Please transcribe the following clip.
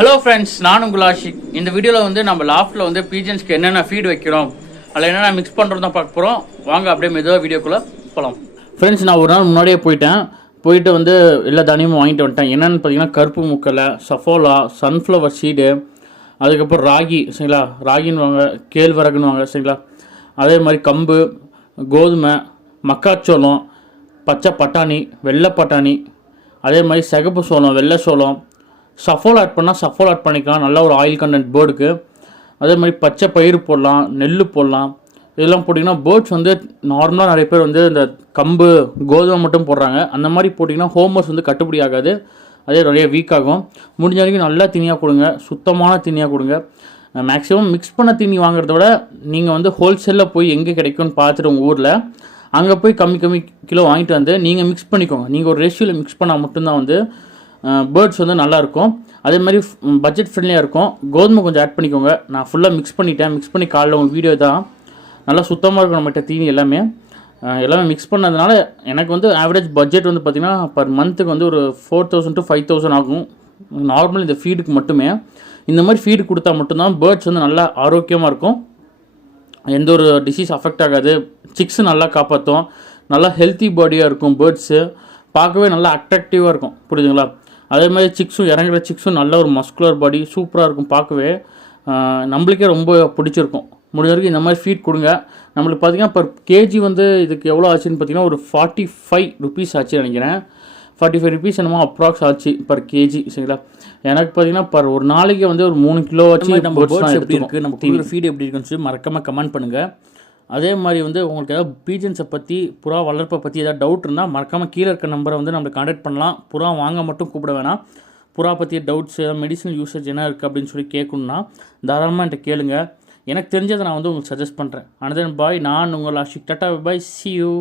Hello friends, நான் உங்கள் ஆஷிக். இந்த வீடியோவில் வந்து நம்ம லாஃப்ட்டில் வந்து பீஜன்ஸ்க்கு என்னென்ன ஃபீட் வைக்கிறோம், அதில் என்னென்ன மிக்ஸ் பண்ணுறது தான் பார்க்க போகிறோம். வாங்க அப்படியே மெதுவாக வீடியோக்குள்ளே போகலாம். ஃப்ரெண்ட்ஸ், நான் ஒரு நாள் முன்னாடியே போயிட்டு வந்து எல்லா தானியமும் வாங்கிட்டு வந்துட்டேன். என்னென்னு பார்த்தீங்கன்னா கருப்பு முக்கலை, சஃபோலா, சன்ஃப்ளவர் சீடு, அதுக்கப்புறம் ராகி, சரிங்களா, ராகின்னு வாங்க, கேழ்வரகுன்னு வாங்க, சரிங்களா, அதே மாதிரி கம்பு, கோதுமை, மக்காச்சோளம், பச்சை பட்டாணி, வெள்ளை பட்டாணி, அதே மாதிரி சிகப்பு சோளம், வெள்ளை சோளம், சஃபோல் ஆட் பண்ணால் சஃபோல் ஆட் பண்ணிக்கலாம், நல்ல ஒரு ஆயில் கண்டென்ட் பேர்டுக்கு. அதே மாதிரி பச்சை பயிறு போடலாம், நெல் போடலாம். இதெல்லாம் போட்டிங்கன்னா பேர்ட்ஸ் வந்து நார்மலாக நிறைய பேர் வந்து இந்த கம்பு கோதுமை மட்டும் போடுறாங்க. அந்த மாதிரி போட்டிங்கன்னா ஹோமர்ஸ் வந்து கட்டுப்படி ஆகாது, அதே நிறைய வீக் ஆகும். முடிஞ்ச வரைக்கும் நல்லா தீனியாக கொடுங்க, சுத்தமான தீனியாக கொடுங்க. மேக்ஸிமம் மிக்ஸ் பண்ண தீனி வாங்குறத விட நீங்கள் வந்து ஹோல்சேலில் போய் எங்கே கிடைக்கும்னு பார்த்துட்டு உங்கள் ஊரில் அங்கே போய் கம்மி கிலோ வாங்கிட்டு வந்து நீங்கள் மிக்ஸ் பண்ணிக்கோங்க. நீங்கள் ஒரு ரேஷியோவில் மிக்ஸ் பண்ணால் மட்டும்தான் வந்து பேர்ட்ஸ் வந்து நல்லாயிருக்கும். அதே மாதிரி பட்ஜெட் ஃப்ரெண்ட்லியாக இருக்கும். கோதுமை கொஞ்சம் ஆட் பண்ணிக்கோங்க. நான் ஃபுல்லாக மிக்ஸ் பண்ணி காலைல உங்கள் வீடியோ தான் நல்லா சுத்தமாக இருக்கும். நம்மகிட்ட தீனி எல்லாமே மிக்ஸ் பண்ணதுனால எனக்கு வந்து ஆவரேஜ் பட்ஜெட் வந்து பார்த்திங்கன்னா பர் மந்த்துக்கு வந்து ஒரு 4000 to 5000 ஆகும். நார்மல் இந்த ஃபீடுக்கு மட்டுமே. இந்த மாதிரி ஃபீடு கொடுத்தா மட்டும்தான் பேர்ட்ஸ் வந்து நல்லா ஆரோக்கியமாக இருக்கும், எந்த ஒரு டிசீஸ் அஃபெக்ட் ஆகாது, சிக்ஸு நல்லா காப்பாற்றும், நல்லா ஹெல்த்தி பாடியாக இருக்கும். பேர்ட்ஸு பார்க்கவே நல்லா அட்ராக்டிவாக இருக்கும், புரியுதுங்களா. அதே மாதிரி இறங்குற சிக்ஸும் நல்ல ஒரு மஸ்குலர் பாடி, சூப்பராக இருக்கும் பார்க்கவே. நம்மளுக்கே ரொம்ப பிடிச்சிருக்கும். முடிஞ்ச வரைக்கும் இந்த மாதிரி ஃபீட் கொடுங்க. நம்மளுக்கு பார்த்திங்கன்னா பர் கேஜி வந்து இதுக்கு எவ்வளோ ஆச்சுன்னு பார்த்தீங்கன்னா ஒரு 45 rupees ஆச்சு நினைக்கிறேன். 45 rupees என்னமோ அப்ராக்ஸ் ஆச்சு பர் கேஜி, சரிங்களா. எனக்கு பார்த்தீங்கன்னா பர் ஒரு நாளைக்கு வந்து ஒரு 3 கிலோ வச்சு நம்ம பேர்ட்ஸ் எப்படி இருக்குது, நம்ம ஃபீட் எப்படி இருக்குன்னு சொல்லி மறக்காமல் கமெண்ட் பண்ணுங்கள். அதே மாதிரி வந்து உங்களுக்கு ஏதாவது பீஜன்ஸை பற்றி, புறா வளர்ப்பை பற்றி ஏதாவது டவுட் இருந்தால் மறக்காமல் கீழே இருக்க நம்பரை வந்து நம்மளை கான்டாக்ட் பண்ணலாம். புறா வாங்க மட்டும் கூப்பிட வேணாம். புறா பற்றி டவுட்ஸ், ஏதாவது மெடிசனல் யூசேஜ் என்ன இருக்குது அப்படின்னு சொல்லி கேட்கணுன்னா தாராளமாக என்கிட்ட கேளுங்க. எனக்கு தெரிஞ்சதை நான் வந்து உங்களுக்கு சஜஸ்ட் பண்ணுறேன். அனதர் பாய், நான் உங்கள் Ashiq. Tata, bye, see you.